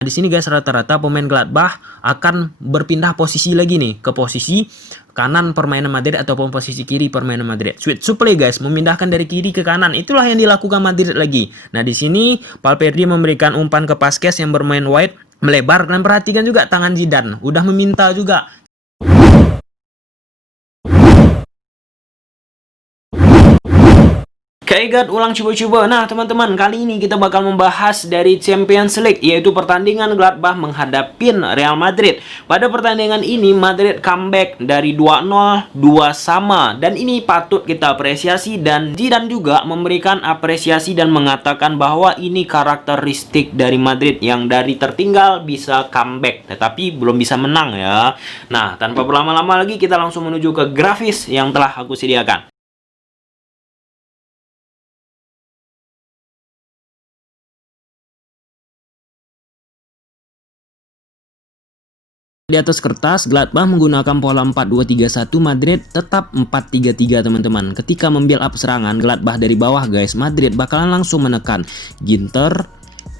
Di sini guys rata-rata pemain Gladbach akan berpindah posisi lagi nih ke posisi kanan permainan Madrid ataupun posisi kiri permainan Madrid. Switch to play guys, memindahkan dari kiri ke kanan. Itulah yang dilakukan Madrid lagi. Nah, di sini Valverde memberikan umpan ke Vázquez yang bermain wide melebar, dan perhatikan juga tangan Zidane udah meminta juga. Kaigat ulang coba-coba. Nah teman-teman, kali ini kita bakal membahas dari Champions League, yaitu pertandingan Gladbach menghadapi Real Madrid. Pada pertandingan ini Madrid comeback dari 2-0 2-2, dan ini patut kita apresiasi, dan Zidane juga memberikan apresiasi dan mengatakan bahwa ini karakteristik dari Madrid yang dari tertinggal bisa comeback tetapi belum bisa menang ya. Nah, tanpa berlama-lama lagi kita langsung menuju ke grafis yang telah aku sediakan. Di atas kertas, Gladbach menggunakan pola 4-2-3-1, Madrid tetap 4-3-3 teman-teman. Ketika membuild up serangan Gladbach dari bawah guys, Madrid bakalan langsung menekan Ginter,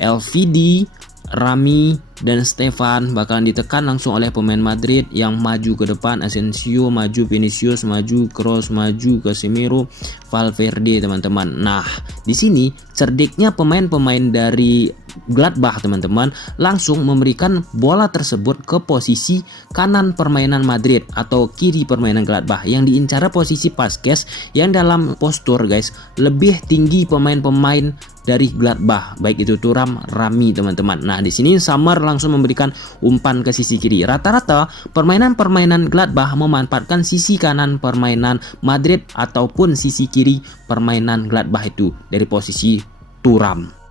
LVD, Rami, dan Stefan bakalan ditekan langsung oleh pemain Madrid yang maju ke depan. Asensio maju, Vinicius maju, Kroos maju, Casemiro, Valverde teman-teman. Nah, di sini cerdiknya pemain-pemain dari Gladbach teman-teman langsung memberikan bola tersebut ke posisi kanan permainan Madrid atau kiri permainan Gladbach, yang diincar posisi Vázquez yang dalam postur guys lebih tinggi pemain-pemain dari Gladbach, baik itu Thuram, Rami teman-teman. Nah, di sini Sammer langsung memberikan umpan ke sisi kiri. Rata-rata permainan-permainan Gladbach memanfaatkan sisi kanan permainan Madrid ataupun sisi kiri permainan Gladbach itu dari posisi Thuram.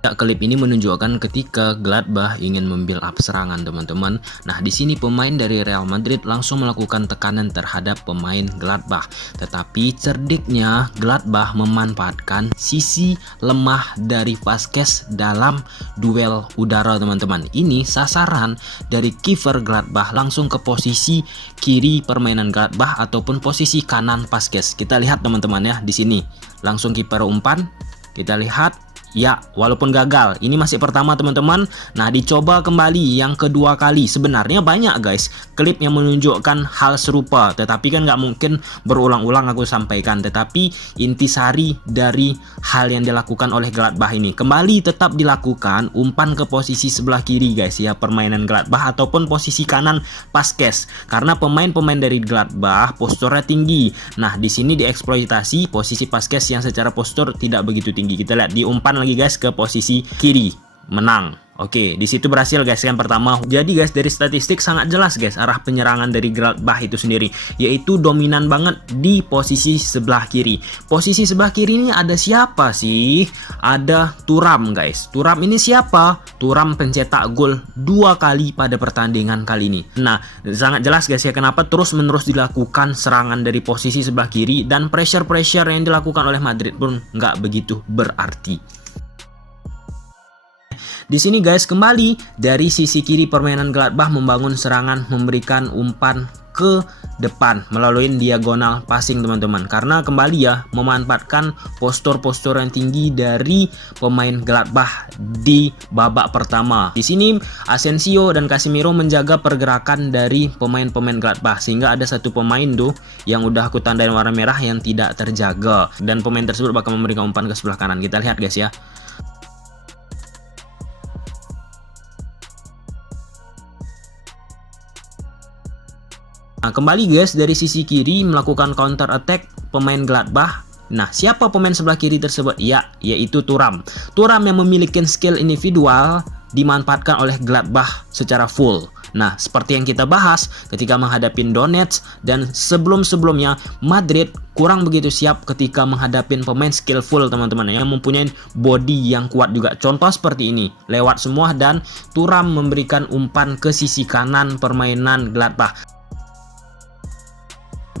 Klip ini menunjukkan ketika Gladbach ingin membuild up serangan teman-teman. Nah, di sini pemain dari Real Madrid langsung melakukan tekanan terhadap pemain Gladbach. Tetapi cerdiknya Gladbach memanfaatkan sisi lemah dari Vázquez dalam duel udara teman-teman. Ini sasaran dari kiper Gladbach langsung ke posisi kiri permainan Gladbach ataupun posisi kanan Vázquez. Kita lihat teman-teman ya, di sini langsung kiper umpan. Kita lihat. Ya, walaupun gagal, ini masih pertama teman-teman. Nah, dicoba kembali yang kedua kali. Sebenarnya banyak guys klip yang menunjukkan hal serupa, tetapi kan nggak mungkin berulang-ulang aku sampaikan. Tetapi intisari dari hal yang dilakukan oleh Gladbach ini kembali tetap dilakukan umpan ke posisi sebelah kiri guys ya permainan Gladbach ataupun posisi kanan Vázquez, karena pemain-pemain dari Gladbach posturnya tinggi. Nah, di sini dieksploitasi posisi Vázquez yang secara postur tidak begitu tinggi. Kita lihat di umpan lagi guys ke posisi kiri, menang. Oke, di situ berhasil guys yang pertama. Jadi guys, dari statistik sangat jelas guys arah penyerangan dari Gladbach itu sendiri, yaitu dominan banget di posisi sebelah kiri. Posisi sebelah kiri ini ada siapa sih? Ada Thuram guys. Thuram ini siapa? Thuram pencetak gol 2 kali pada pertandingan kali ini. Nah, sangat jelas guys ya kenapa terus-menerus dilakukan serangan dari posisi sebelah kiri, dan pressure yang dilakukan oleh Madrid pun nggak begitu berarti. Di sini guys, kembali dari sisi kiri permainan Gladbach membangun serangan, memberikan umpan ke depan melalui diagonal passing teman-teman, karena kembali ya memanfaatkan postur-postur yang tinggi dari pemain Gladbach di babak pertama. Di sini Asensio dan Casemiro menjaga pergerakan dari pemain-pemain Gladbach, sehingga ada satu pemain tuh yang udah aku tandain warna merah yang tidak terjaga, dan pemain tersebut bakal memberikan umpan ke sebelah kanan. Kita lihat guys ya. Nah, kembali guys dari sisi kiri melakukan counter attack pemain Gladbach. Nah, siapa pemain sebelah kiri tersebut? Ya, yaitu Thuram. Thuram yang memiliki skill individual dimanfaatkan oleh Gladbach secara full. Nah, seperti yang kita bahas ketika menghadapi Donetsk dan sebelum-sebelumnya, Madrid kurang begitu siap ketika menghadapi pemain skillful teman-teman yang mempunyai body yang kuat juga. Contoh seperti ini, lewat semua, dan Thuram memberikan umpan ke sisi kanan permainan Gladbach.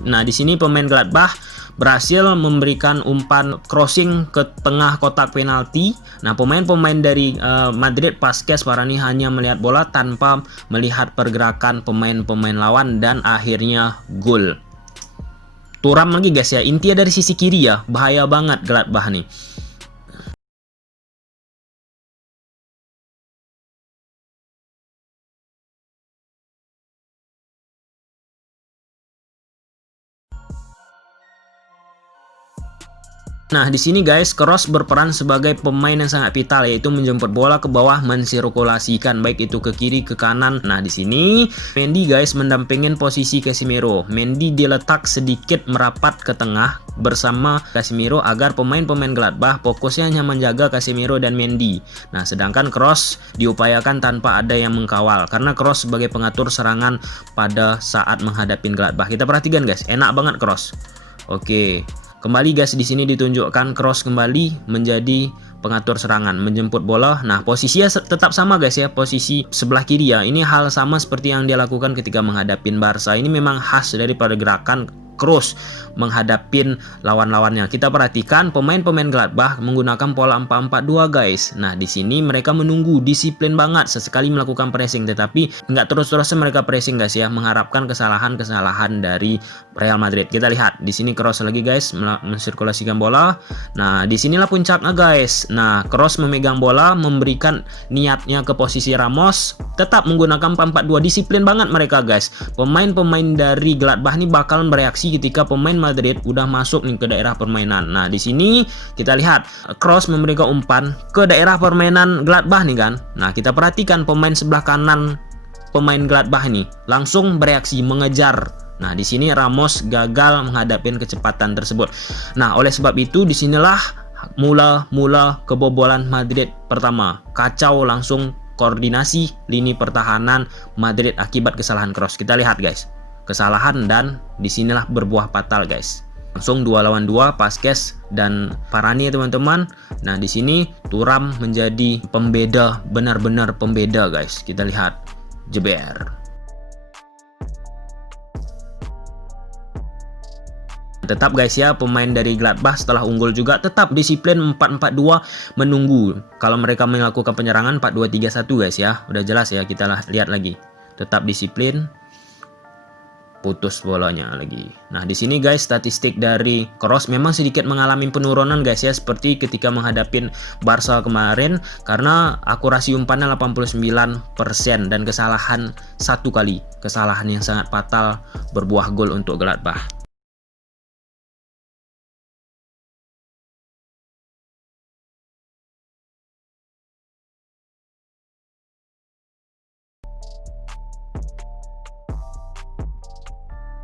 Nah, di sini pemain Gladbach berhasil memberikan umpan crossing ke tengah kotak penalti. Nah, pemain-pemain dari Madrid Vázquez Varane hanya melihat bola tanpa melihat pergerakan pemain-pemain lawan, dan akhirnya gol. Thuram lagi guys ya, intinya dari sisi kiri ya, bahaya banget Gladbach nih. Nah, di sini guys, Kroos berperan sebagai pemain yang sangat vital, yaitu menjemput bola ke bawah, mensirkulasikan baik itu ke kiri, ke kanan. Nah, di sini Mendy guys mendampingin posisi Casemiro. Mendy diletak sedikit merapat ke tengah bersama Casemiro agar pemain-pemain Gladbach fokusnya hanya menjaga Casemiro dan Mendy. Nah, sedangkan Kroos diupayakan tanpa ada yang mengkawal karena Kroos sebagai pengatur serangan pada saat menghadapi Gladbach. Kita perhatikan guys, enak banget Kroos. Oke. Kembali guys, di sini ditunjukkan Kroos kembali menjadi pengatur serangan, menjemput bola. Nah, posisinya tetap sama guys ya, posisi sebelah kiri ya. Ini hal sama seperti yang dia lakukan ketika menghadapin Barca. Ini memang khas daripada gerakan Kroos menghadapin lawan-lawannya. Kita perhatikan pemain-pemain Gladbach menggunakan pola 4-4-2 guys. Nah, di sini mereka menunggu, disiplin banget sesekali melakukan pressing, tetapi nggak terus-terusan mereka pressing guys ya, mengharapkan kesalahan-kesalahan dari Real Madrid. Kita lihat di sini Kroos lagi guys mensirkulasikan bola. Nah, disinilah puncaknya guys. Nah, Kroos memegang bola, memberikan niatnya ke posisi Ramos, tetap menggunakan 4-4-2, disiplin banget mereka guys. Pemain-pemain dari Gladbach ini bakal bereaksi ketika pemain Madrid udah masuk nih ke daerah permainan. Nah, di sini kita lihat Kroos memberikan umpan ke daerah permainan Gladbach nih kan. Nah, kita perhatikan pemain sebelah kanan pemain Gladbach ini langsung bereaksi mengejar. Nah, di sini Ramos gagal menghadapi kecepatan tersebut. Nah, oleh sebab itu disinilah mula kebobolan Madrid pertama. Kacau langsung koordinasi lini pertahanan Madrid akibat kesalahan Kroos. Kita lihat guys, kesalahan dan disinilah berbuah fatal guys. Langsung 2 lawan 2 Vázquez dan Varane teman-teman. Nah, di sini Thuram menjadi pembeda, benar-benar pembeda guys. Kita lihat, jeber. Tetap guys ya, pemain dari Gladbach setelah unggul juga tetap disiplin 4-4-2, menunggu kalau mereka melakukan penyerangan 4-2-3-1 guys ya. Udah jelas ya, kita lihat lagi. Tetap disiplin, putus bolanya lagi. Nah, di sini guys statistik dari Kroos memang sedikit mengalami penurunan guys ya, seperti ketika menghadapin Barca kemarin karena akurasi umpannya 89% dan kesalahan 1 kali. Kesalahan yang sangat fatal berbuah gol untuk Gladbach.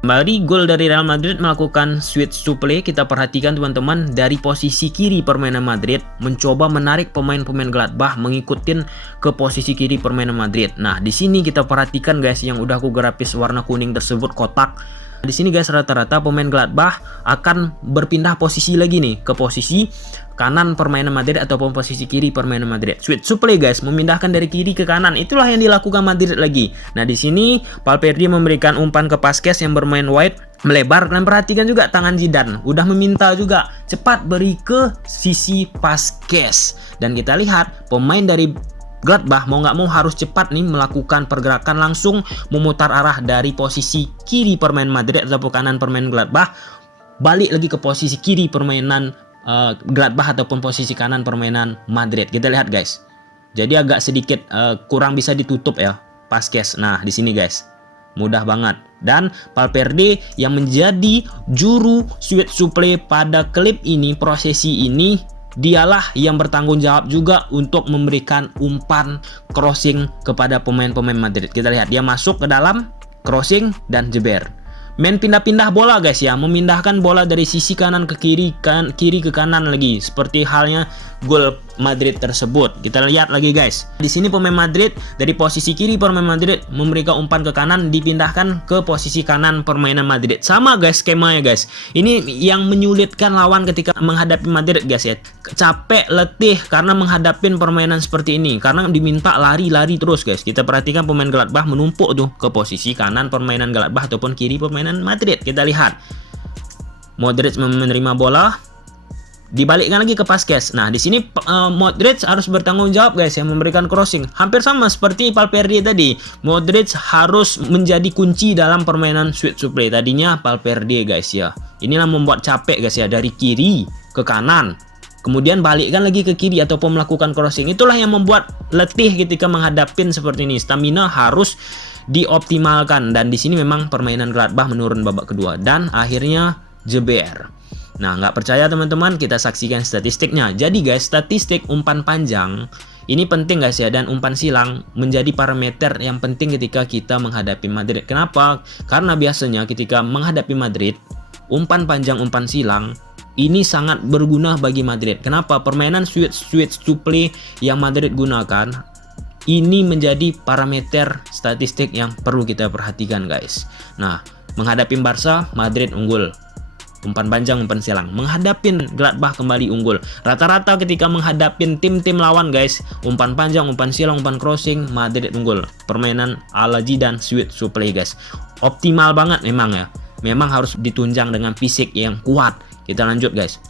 Kembali gol dari Real Madrid melakukan switch to play. Kita perhatikan teman-teman, dari posisi kiri permainan Madrid mencoba menarik pemain-pemain Gladbach mengikutin ke posisi kiri permainan Madrid. Nah, di sini kita perhatikan guys, yang udah aku grafis warna kuning tersebut kotak. Di sini guys rata-rata pemain Gladbach akan berpindah posisi lagi nih ke posisi kanan permainan Madrid ataupun posisi kiri permainan Madrid. Switch to play guys, memindahkan dari kiri ke kanan. Itulah yang dilakukan Madrid lagi. Nah, di sini Valverde memberikan umpan ke Vázquez yang bermain wide melebar, dan perhatikan juga tangan Zidane udah meminta juga cepat beri ke sisi Vázquez. Dan kita lihat pemain dari Gladbach mau nggak mau harus cepat nih melakukan pergerakan, langsung memutar arah dari posisi kiri permainan Madrid ataupun kanan permainan Gladbach, balik lagi ke posisi kiri permainan Gladbach ataupun posisi kanan permainan Madrid. Kita lihat guys, jadi agak sedikit kurang bisa ditutup ya Vázquez. Nah, di sini guys mudah banget, dan Valverde yang menjadi juru switch to play pada klip ini, prosesi ini, dialah yang bertanggung jawab juga untuk memberikan umpan crossing kepada pemain-pemain Madrid. Kita lihat dia masuk ke dalam, crossing dan jeber. Main pindah-pindah bola guys ya, memindahkan bola dari sisi kanan ke kiri, kiri ke kanan lagi, seperti halnya gol Madrid tersebut. Kita lihat lagi guys. Di sini pemain Madrid dari posisi kiri pemain Madrid memberikan umpan ke kanan, dipindahkan ke posisi kanan permainan Madrid. Sama guys skemanya guys. Ini yang menyulitkan lawan ketika menghadapi Madrid guys ya. Capek, letih karena menghadapi permainan seperti ini, karena diminta lari-lari terus guys. Kita perhatikan pemain Gladbach menumpuk tuh ke posisi kanan permainan Gladbach ataupun kiri permainan Madrid. Kita lihat Modric menerima bola, dibalikkan lagi ke Vázquez. Nah, di sini Modric harus bertanggung jawab guys yang memberikan crossing. Hampir sama seperti Valverde tadi. Modric harus menjadi kunci dalam permainan switch to play. Tadinya Valverde guys ya. Inilah membuat capek guys ya, dari kiri ke kanan, kemudian balikkan lagi ke kiri ataupun melakukan crossing. Itulah yang membuat letih ketika menghadapin seperti ini. Stamina harus dioptimalkan, dan di sini memang permainan Gladbach menurun babak kedua dan akhirnya jeber. Nah, nggak percaya teman-teman, kita saksikan statistiknya. Jadi guys, statistik umpan panjang ini penting guys ya, dan umpan silang menjadi parameter yang penting ketika kita menghadapi Madrid. Kenapa? Karena biasanya ketika menghadapi Madrid, umpan panjang, umpan silang ini sangat berguna bagi Madrid. Kenapa? Permainan switch to play yang Madrid gunakan ini menjadi parameter statistik yang perlu kita perhatikan guys. Nah, menghadapi Barca, Madrid unggul. Umpan panjang, umpan silang. Menghadapin Gladbach kembali unggul. Rata-rata ketika menghadapin tim-tim lawan guys, umpan panjang, umpan silang, umpan crossing, Madrid unggul. Permainan ala Zidane switch to play guys. Optimal banget memang ya. Memang harus ditunjang dengan fisik yang kuat. Kita lanjut guys.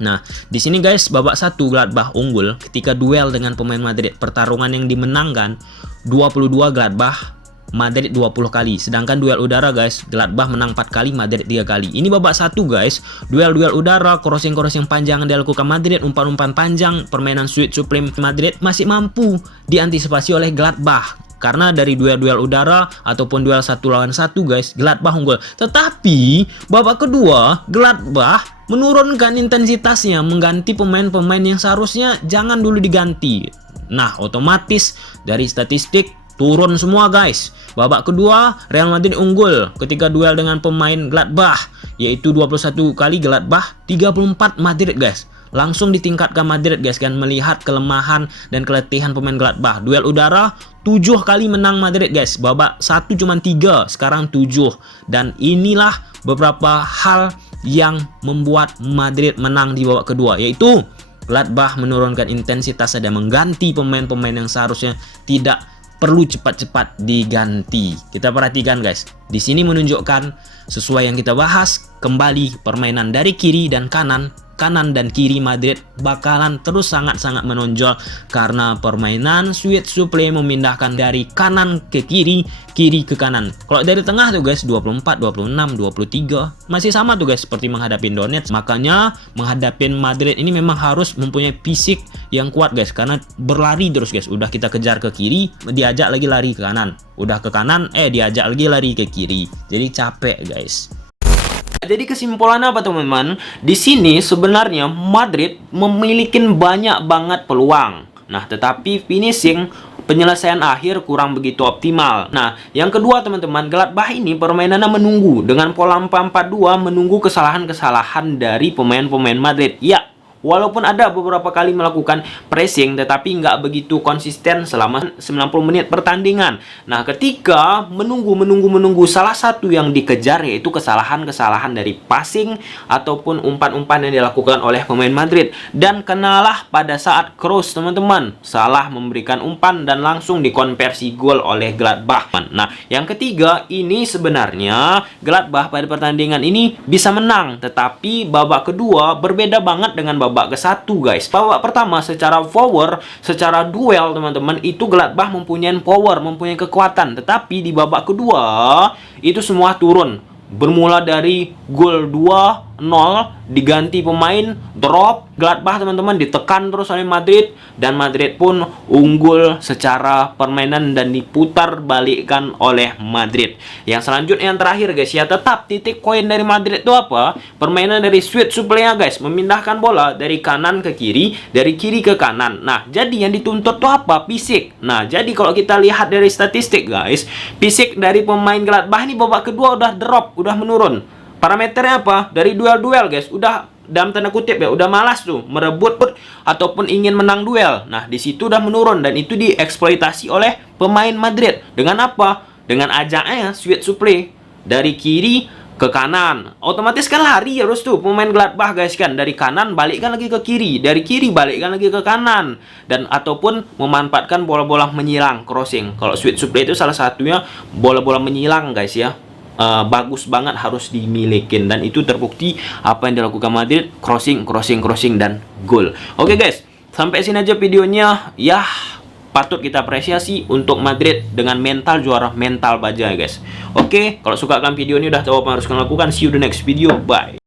Nah, di sini guys, babak 1 Gladbach unggul ketika duel dengan pemain Madrid. Pertarungan yang dimenangkan 22 Gladbach, Madrid 20 kali. Sedangkan duel udara guys, Gladbach menang 4 kali, Madrid 3 kali. Ini babak 1 guys, duel-duel udara, crossing-crossing panjang yang dilakukan Madrid, umpan-umpan panjang, permainan switch supreme Madrid masih mampu diantisipasi oleh Gladbach. Karena dari duel-duel udara ataupun duel 1 lawan 1 guys, Gladbach unggul. Tetapi babak kedua, Gladbach menurunkan intensitasnya, mengganti pemain-pemain yang seharusnya jangan dulu diganti. Nah, otomatis dari statistik turun semua guys. Babak kedua Real Madrid unggul ketika duel dengan pemain Gladbach, yaitu 21 kali Gladbach, 34 Madrid guys. Langsung ditingkatkan Madrid guys kan, melihat kelemahan dan keletihan pemain Gladbach. Duel udara 7 kali menang Madrid guys. Babak 1 cuma 3, sekarang 7. Dan inilah beberapa hal yang membuat Madrid menang di babak kedua, yaitu Gladbach menurunkan intensitas dan mengganti pemain-pemain yang seharusnya tidak perlu cepat-cepat diganti. Kita perhatikan guys. Di sini menunjukkan sesuai yang kita bahas, kembali permainan dari kiri dan kanan dan kiri Madrid bakalan terus sangat-sangat menonjol karena permainan switch to play memindahkan dari kanan ke kiri, kiri ke kanan. Kalau dari tengah tuh guys 24, 26, 23 masih sama tuh guys seperti menghadapi Donetsk. Makanya menghadapi Madrid ini memang harus mempunyai fisik yang kuat guys, karena berlari terus guys. Udah kita kejar ke kiri, diajak lagi lari ke kanan. Udah ke kanan, diajak lagi lari ke kiri. Jadi capek guys. Jadi kesimpulannya apa teman-teman? Di sini sebenarnya Madrid memiliki banyak banget peluang. Nah, tetapi finishing, penyelesaian akhir kurang begitu optimal. Nah, yang kedua teman-teman, Gladbach ini permainannya menunggu dengan pola 4-4-2, menunggu kesalahan-kesalahan dari pemain-pemain Madrid. Ya, walaupun ada beberapa kali melakukan pressing, tetapi nggak begitu konsisten selama 90 menit pertandingan. Nah, ketika menunggu, salah satu yang dikejar yaitu kesalahan-kesalahan dari passing ataupun umpan-umpan yang dilakukan oleh pemain Madrid. Dan kenalah pada saat cross teman-teman, salah memberikan umpan dan langsung dikonversi gol oleh Gladbach. Nah, yang ketiga, ini sebenarnya Gladbach pada pertandingan ini bisa menang, tetapi babak kedua berbeda banget dengan babak ke-1 guys. Babak pertama secara power, secara duel teman-teman, itu Gladbach mempunyai power, mempunyai kekuatan. Tetapi di babak kedua itu semua turun. Bermula dari gol 2-0 diganti pemain, drop, Gladbach teman-teman ditekan terus oleh Madrid, dan Madrid pun unggul secara permainan dan diputar balikkan oleh Madrid. Yang selanjutnya yang terakhir guys ya, tetap titik poin dari Madrid itu apa? Permainan dari switch to play guys, memindahkan bola dari kanan ke kiri, dari kiri ke kanan. Nah, jadi yang dituntut tuh apa? Fisik. Nah, jadi kalau kita lihat dari statistik guys, fisik dari pemain Gladbach ini babak kedua udah drop, udah menurun. Parameternya apa? Dari duel-duel guys, udah dalam tanda kutip ya, udah malas tuh merebut ataupun ingin menang duel. Nah, di situ udah menurun dan itu dieksploitasi oleh pemain Madrid. Dengan apa? Dengan ajaknya switch to play dari kiri ke kanan. Otomatis kan lari harus tuh pemain Gladbach guys kan, dari kanan balikkan lagi ke kiri, dari kiri balikkan lagi ke kanan, dan ataupun memanfaatkan bola-bola menyilang, crossing. Kalau switch to play itu salah satunya bola-bola menyilang guys ya. Bagus banget, harus dimiliki, dan itu terbukti apa yang dilakukan Madrid, crossing dan gol. Oke guys, sampai sini aja videonya ya. Patut kita apresiasi untuk Madrid dengan mental juara, mental baja guys. Oke, kalau suka kan video ini, udah tahu apa yang harus kalian lakukan. See you the next video, bye.